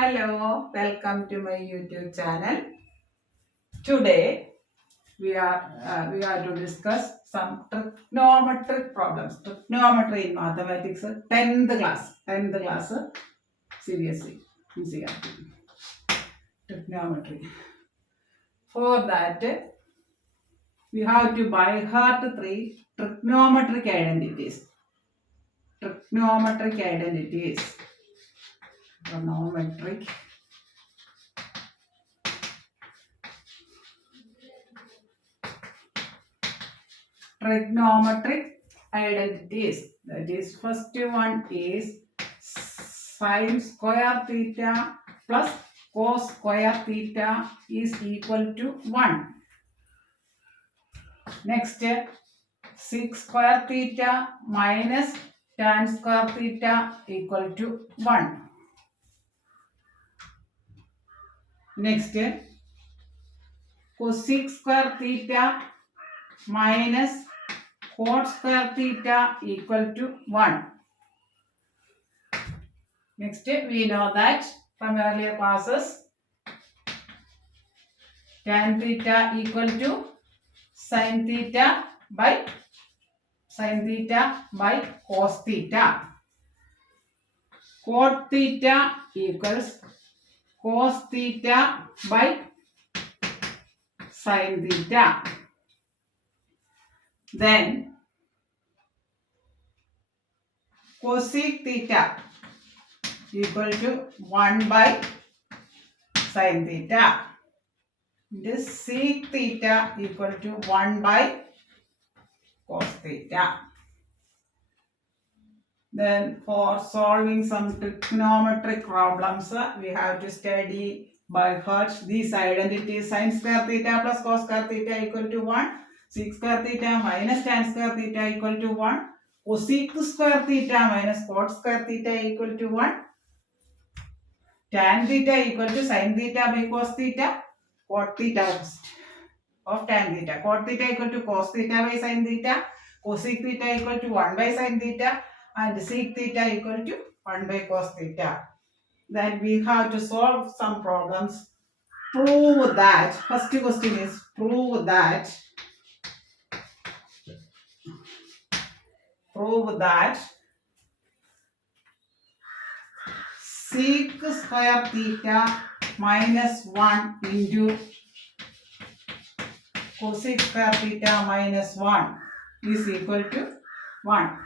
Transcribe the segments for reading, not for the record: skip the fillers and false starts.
Hello, welcome to my YouTube channel. Today we are to discuss some trigonometric problems. Trigonometry in mathematics, 10th class, CBSE, NCERT. Trigonometry. For that, we have to by heart three trigonometric identities. Trigonometric identities. Trigonometric identities. That is, first one is sine square theta plus cos square theta is equal to 1. Next, 6 square theta minus tan square theta equal to 1. Next, cosec square theta minus cot square theta equal to 1. Next, we know that from earlier classes, tan theta equal to sin theta by cos theta. Cot theta equals cos theta by sin theta. Then cosec theta equal to 1 by sin theta. This sec theta equal to 1 by cos theta. Then for solving some trigonometric problems, we have to study by heart these identities. Sin square theta plus cos square theta equal to 1. Sec square theta minus tan square theta equal to 1. Cosec square theta minus cot square theta equal to 1. Tan theta equal to sin theta by cos theta. Cot theta of tan theta. Cot theta equal to cos theta by sin theta. Cosec theta equal to 1 by sin theta. And sec theta equal to 1 by cos theta. Then we have to solve some problems. Prove that. First question is prove that sec square theta minus 1 into cosec square theta minus 1 is equal to 1.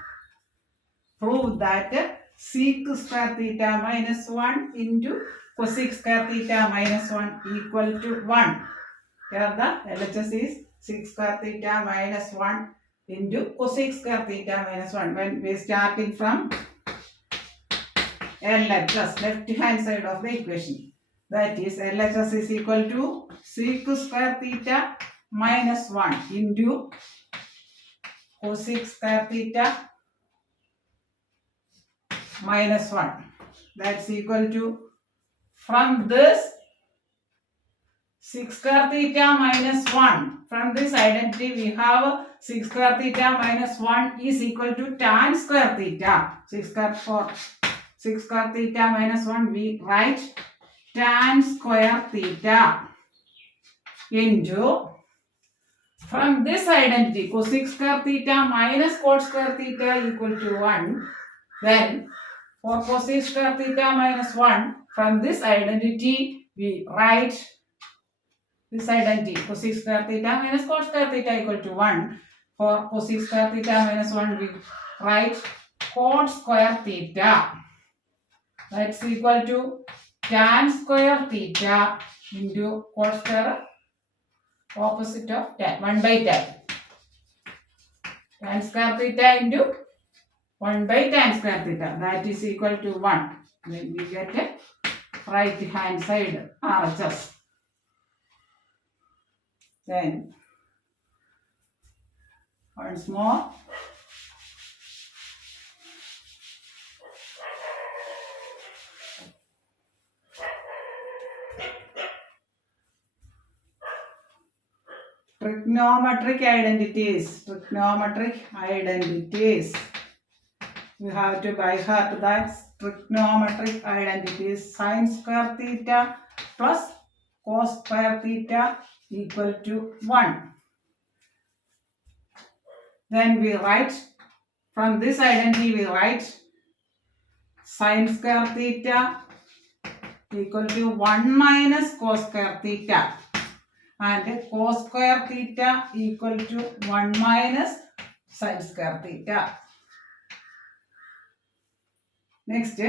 Prove that sec square theta minus 1 into cosec square theta minus 1 equal to 1. Here the LHS is sec square theta minus 1 into cosec square theta minus 1. When we are starting from LHS, left hand side of the equation. That is, LHS is equal to sec square theta minus 1 into cosec square theta minus 1. That's equal to, from this sec square theta minus 1. From this identity we have sec square theta minus 1 is equal to tan square theta. Sec square theta minus 1 we write tan square theta into, from this identity cosec square theta minus cot square theta equal to 1. Then for cosec square theta minus 1, from this identity we write this identity cosec square theta minus cot square theta equal to 1. For cosec square theta minus 1 we write cot square theta. That's equal to tan square theta into cot square, opposite of tan, 1 by tan. Tan square theta into 1 by tan square theta, that is equal to 1. Then we get a right hand side RHS. Then once more, trigonometric identities. we have to by heart that trigonometric identity is sin square theta plus cos square theta equal to 1. Then we write, from this identity we write sin square theta equal to 1 minus cos square theta, and cos square theta equal to 1 minus sin square theta. Next,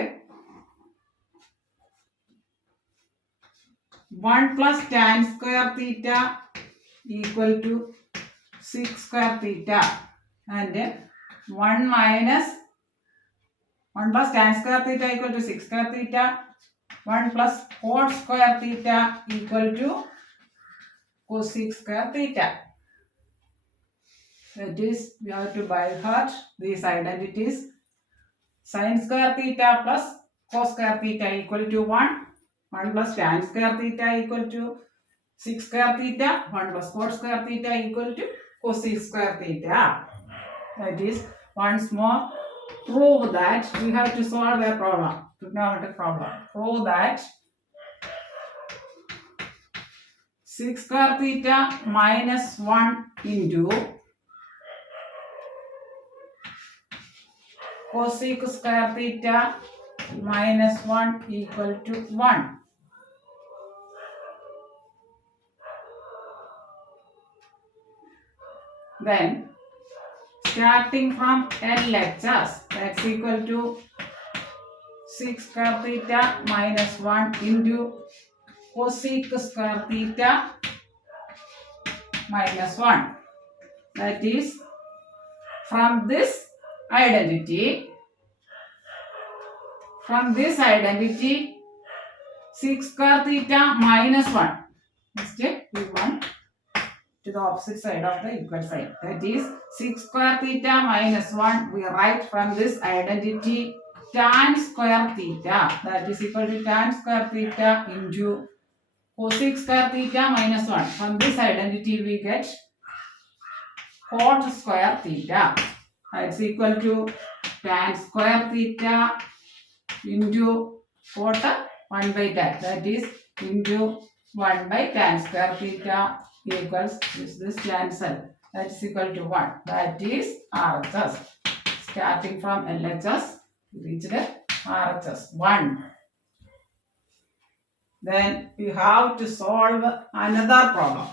1 plus tan square theta equal to 6 square theta, and 1 minus 1 plus tan square theta equal to 6 square theta, 1 plus cot square theta equal to cosec square theta. That is, we have to by heart these identities. Sin square theta plus cos square theta equal to 1. 1 plus tan square theta equal to 6 square theta. 1 plus cot square theta equal to cosec square theta. That is, once more, prove that we have to solve a problem, trigonometric problem. Prove that 6 square theta minus 1 into cosec square theta minus 1 equal to 1. Then, starting from LHS, that's equal to 6 square theta minus 1 into cosec square theta minus 1. That is, from this identity, 6 square theta minus 1. Next, we want to the opposite side of the equal sign. That is, 6 square theta minus 1, we write from this identity tan square theta, that is equal to tan square theta into cosec square theta minus 1. From this identity we get cot square theta. That's equal to tan square theta into cot 1 by tan. That is into 1 by tan square theta equals this cancel. That is equal to 1. That is RHS. Starting from LHS, we reached RHS 1. Then we have to solve another problem.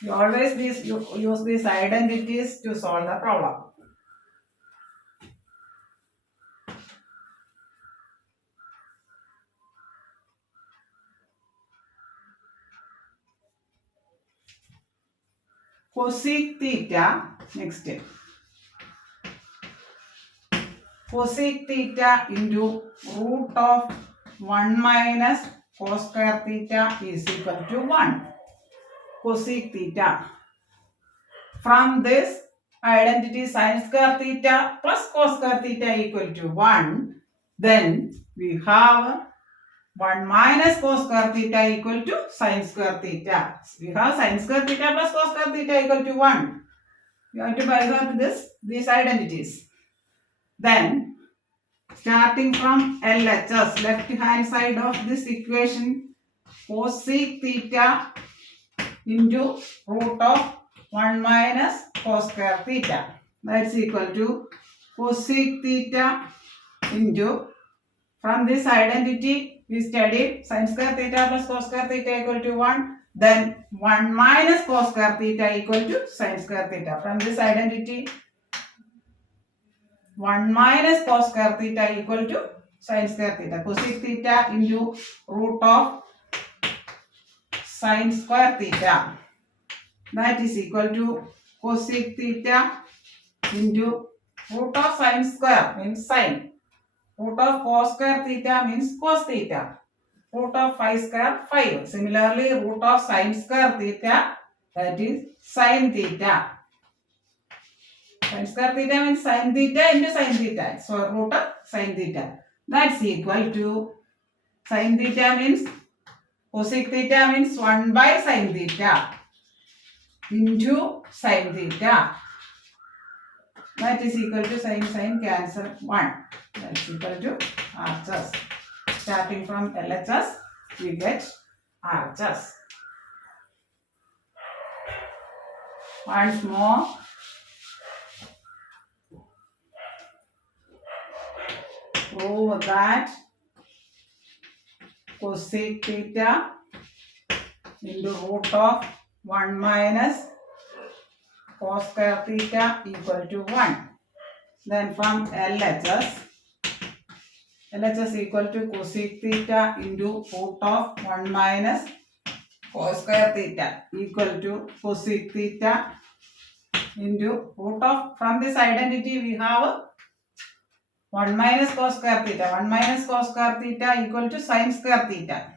You always use these identities to solve the problem. Cosec theta, next. Cosec theta into root of 1 minus cos square theta is equal to 1. Cosec theta. From this identity sin square theta plus cos square theta equal to 1, then we have 1 minus cos square theta equal to sin square theta. We have sin square theta plus cos square theta equal to 1. We have to by heart these identities. Then, starting from LHS, left hand side of this equation, cosec theta into root of 1 minus cos square theta. That's equal to cosec theta into, from this identity we studied sin square theta plus cos square theta equal to 1. Then 1 minus cos square theta equal to sin square theta. From this identity, 1 minus cos square theta equal to sin square theta. Cosec theta into root of sin square theta. That is equal to cosec theta into root of sin square means sin. Root of cos square theta means cos theta. Root of phi square phi. Similarly, root of sin square theta, that is sin theta. Sin square theta means sin theta into sin theta. So root of sin theta. That's equal to sin theta means cosec theta means 1 by sin theta into sin theta. That is equal to sin cancel 1. That's equal to RHS. Starting from LHS, we get RHS. Once more, prove that cosec theta into root of 1 minus cos square theta equal to 1. Then from LHS equal to cosec theta into root of 1 minus cos square theta equal to cosec theta into root of, from this identity we have 1 minus cos square theta. 1 minus cos square theta equal to sin square theta.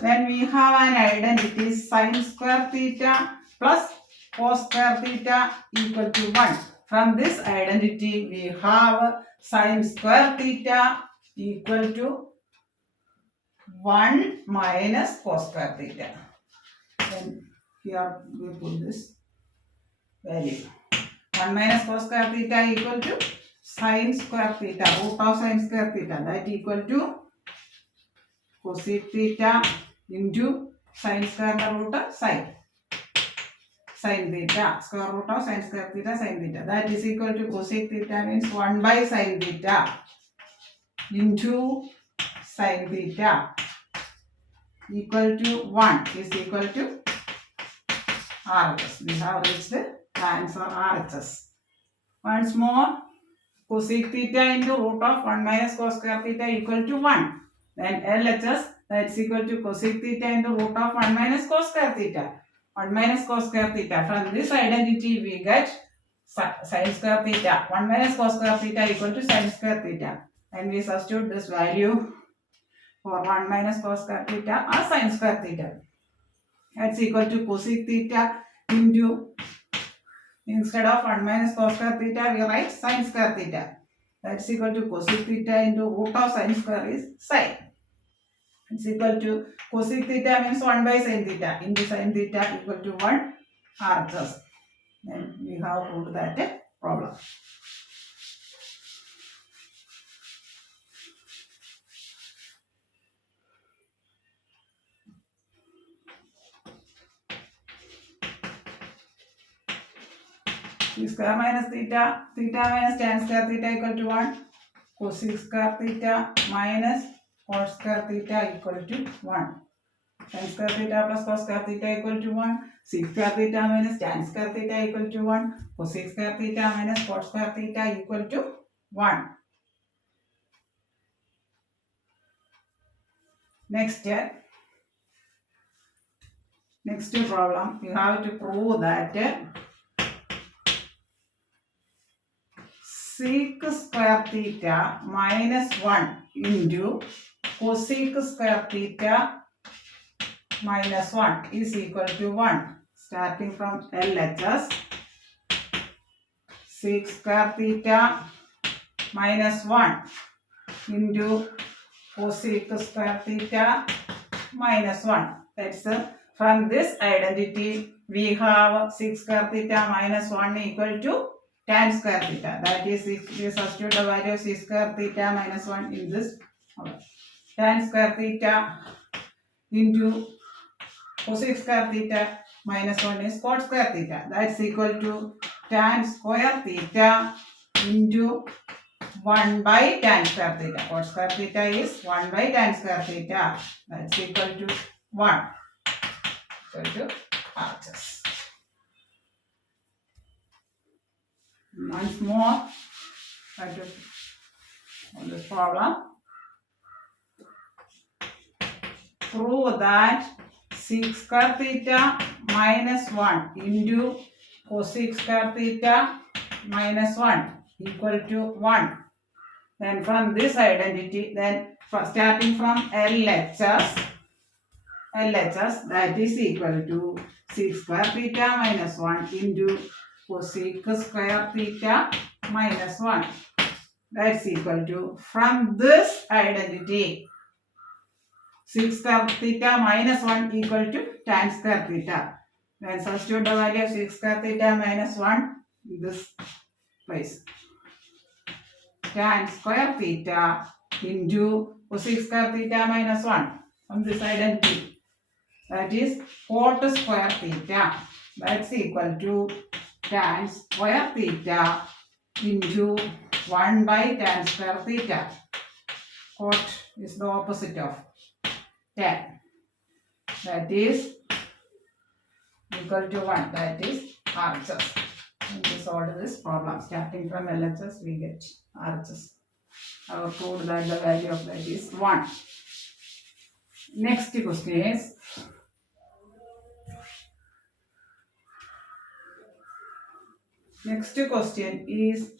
Then we have an identity sin square theta plus cos square theta equal to 1. From this identity we have sin square theta equal to 1 minus cos square theta. Then here we put this value. 1 minus cos square theta equal to sin square theta, root of sin square theta, that equal to cosec theta into sin square root of sin theta, square root of sin square theta sin theta, that is equal to cosec theta means 1 by sin theta into sin theta equal to 1 is equal to RHS. We have reached the answer RHS. Once more, cosec theta into root of 1 minus cos square theta equal to 1. Then LHS, that's equal to cosec theta into root of 1 minus cos square theta. 1 minus cos square theta. From this identity we get sin square theta. 1 minus cos square theta equal to sin square theta. And we substitute this value for 1 minus cos square theta or sin square theta. That's equal to cosec theta into, instead of 1 minus cos square theta we write sin square theta. That's equal to cosec theta into root of sin square is sin. It's equal to cosec theta means 1 by sin theta into sin theta equal to 1 RHS. Then we have proved that problem. C square minus theta, theta minus tan square theta equal to 1, cosec square theta minus cos square theta equal to 1. Sin square theta plus cos square theta equal to 1. Sec square theta minus tan square theta equal to 1. Cosec square theta minus cos square theta equal to 1. Next problem, you have to prove that sec square theta minus 1 into cosec square theta minus 1 is equal to 1. Starting from LHS, sec square theta minus 1 into cosec square theta minus 1. That's from this identity we have sec square theta minus 1 equal to tan square theta. That is, if we substitute the value of sec square theta minus 1 in this, tan square theta into cosec square theta minus 1 is cot square theta. That's equal to tan square theta into 1 by tan square theta. Cot square theta is 1 by tan square theta. That's equal to 1. Equal to RHS. Once more, try to on this problem. Prove that sec square theta minus 1 into cosec square theta minus 1 equal to 1. Then from this identity, then starting from LHS, that is equal to sec square theta minus 1 into cosec square theta minus 1. That's equal to, from this identity, 6 square theta minus 1 equal to tan square theta. Then substitute the value of 6 square theta minus 1 in this place. Tan square theta into 6 square theta minus 1 from this identity. That is cot square theta. That's equal to tan square theta into 1 by tan square theta. Cot is the opposite of tan. That is equal to 1. That is RHS. And we solve this problem. Starting from LHS, we get RHS. I have proved that the value of that is 1. Next question is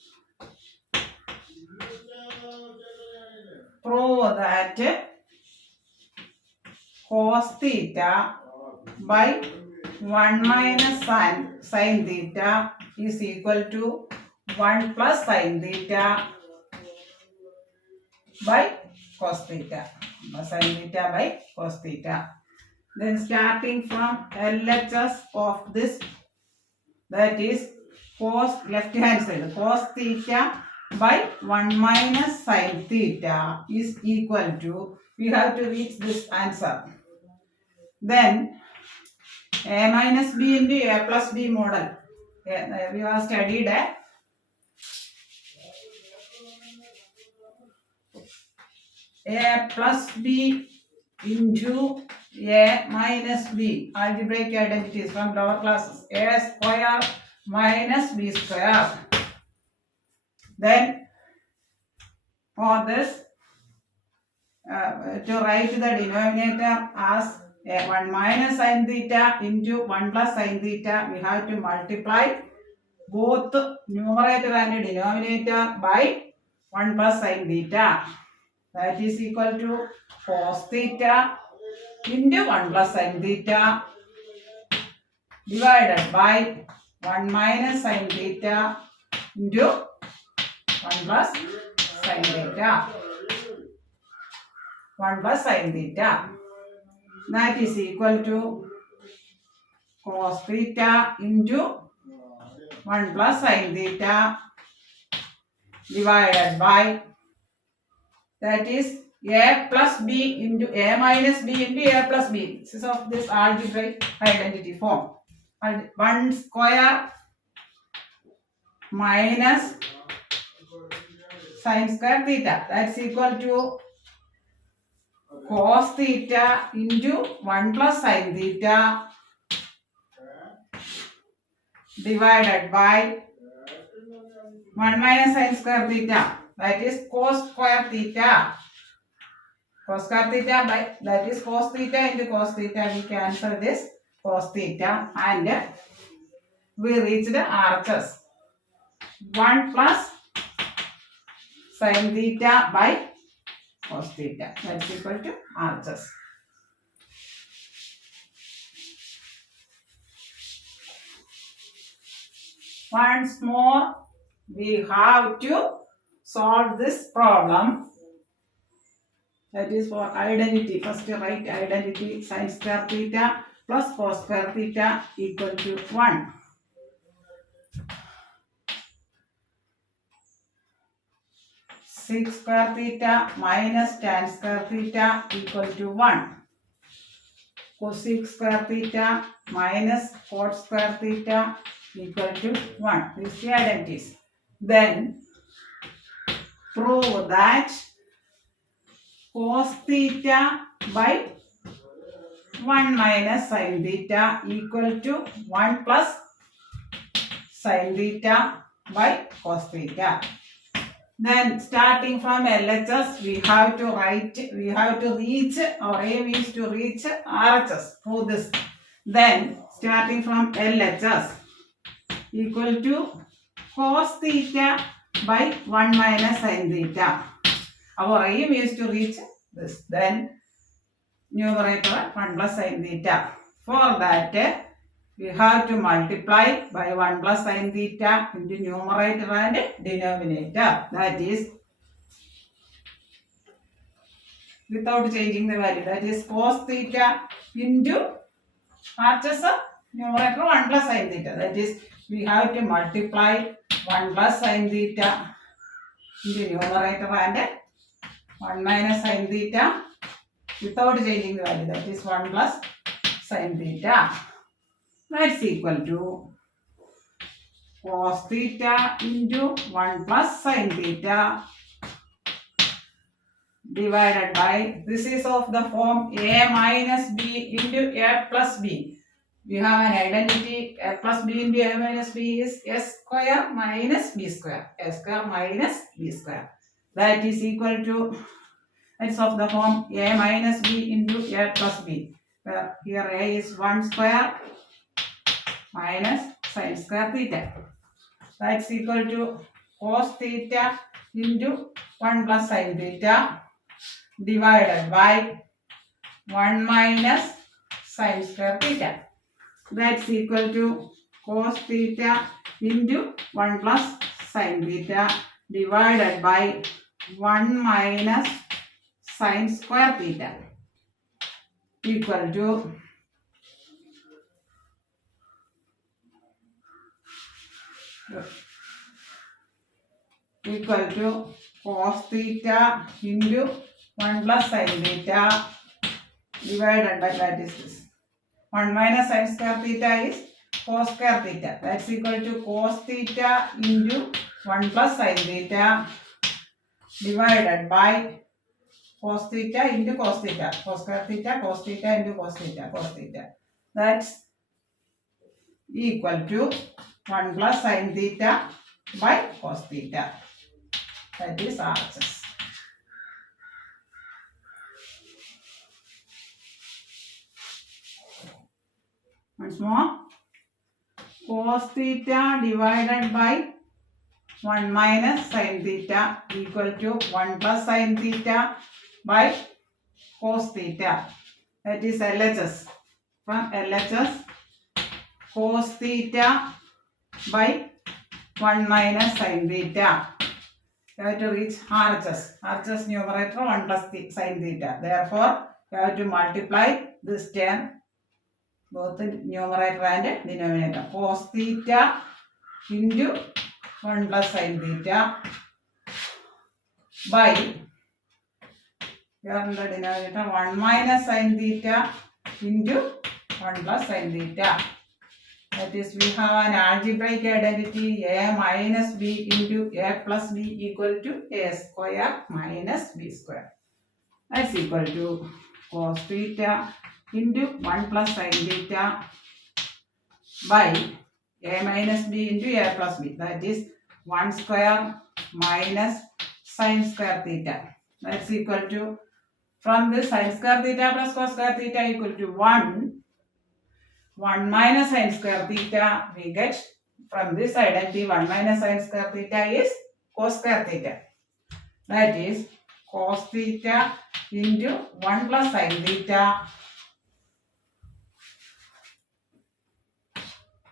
prove that cos theta by 1 minus sin theta is equal to 1 plus sin theta by cos theta. Sin theta by cos theta. Then starting from LHS of this, that is cos left hand side, cos theta by 1 minus sin theta is equal to, we have to reach this answer. Then a minus b into a plus b model. We have studied a plus b into a minus b algebraic identities from lower classes. A square minus b square. Then for this to write the denominator as 1 minus sin theta into 1 plus sin theta, we have to multiply both numerator and denominator by 1 plus sin theta. That is equal to cos theta into 1 plus sin theta divided by 1 minus sin theta into 1 plus sin theta. 1 plus sin theta. That is equal to cos theta into 1 plus sin theta divided by, that is a plus b into a minus b into a plus b. This is of this algebraic identity form. 1 square minus sin square theta. That's equal to cos theta into 1 plus sin theta divided by 1 minus sin square theta. That is cos square theta. Cos square theta by, that is cos theta into cos theta. We cancel this cos theta and we reach the RHS. 1 plus sin theta by cos theta. That's equal to RHS. Once more, we have to solve this problem. That is for identity. First write identity sin square theta plus cos square theta equal to 1. Sec square theta minus tan square theta equal to 1. Cosec square theta minus cot square theta equal to 1. These the identities. Then prove that cos theta by 1 minus sin theta equal to 1 plus sin theta by cos theta. Then starting from LHS, we have to reach, our aim is to reach RHS. Prove this. Then starting from LHS equal to cos theta by 1 minus sin theta. Our aim is to reach this. Then numerator 1 plus sin theta. For that, we have to multiply by 1 plus sin theta into numerator and denominator. That is without changing the value. That is cos theta into RHS numerator 1 plus sin theta. That is, we have to multiply 1 plus sin theta into numerator and 1 minus sin theta without changing the value. That is 1 plus sin theta. That's equal to cos theta into 1 plus sin theta divided by, this is of the form a minus b into a plus b. We have an identity, a plus b into a minus b is a square minus b square. A square minus b square. That is equal to, it's of the form a minus b into a plus b. Where here a is 1 square minus sin square theta. That's equal to cos theta into 1 plus sin theta divided by 1 minus sin square theta. That's equal to cos theta into 1 plus sin theta divided by 1 minus sin square theta equal to cos theta into 1 plus sin theta divided by, that is this. 1 minus sin square theta is cos square theta. That's equal to cos theta into 1 plus sin theta divided by cos theta into cos theta. Cos square theta, cos theta into cos theta, cos theta. That's equal to 1 plus sin theta by cos theta. That is RHS. Once more, cos theta divided by 1 minus sin theta equal to 1 plus sin theta by cos theta. That is LHS. From LHS, cos theta by 1 minus sin theta. You have to reach RHS. RHS numerator 1 plus sin theta. Therefore, you have to multiply this term, both the numerator and denominator. Cos theta into 1 plus sin theta by, here in the denominator, 1 minus sin theta into 1 plus sin theta. That is, we have an algebraic identity a minus b into a plus b equal to a square minus b square. That's equal to cos theta into 1 plus sin theta by a minus b into a plus b. That is 1 square minus sin square theta. That's equal to, from this sin square theta plus cos square theta equal to 1 minus sin square theta, we get from this identity 1 minus sin square theta is cos square theta. That is cos theta into 1 plus sin theta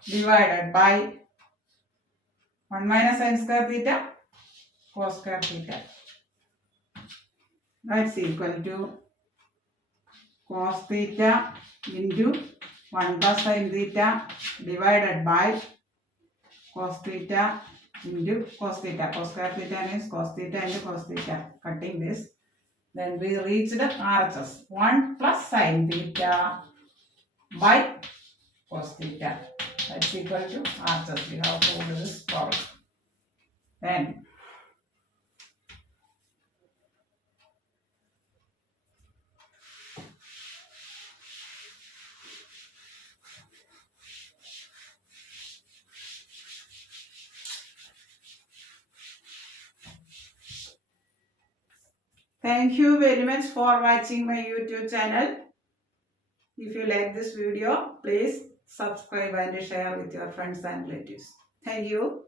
divided by 1 minus sin square theta cos square theta. That's equal to cos theta into 1 plus sin theta divided by cos theta into cos theta. Cos square theta means cos theta into cos theta. Cutting this. Then we reached RHS. 1 plus sin theta by cos theta. That's equal to RHS. We have to do this problem. Then thank you very much for watching my YouTube channel. If you like this video, please subscribe and share with your friends and relatives. Thank you.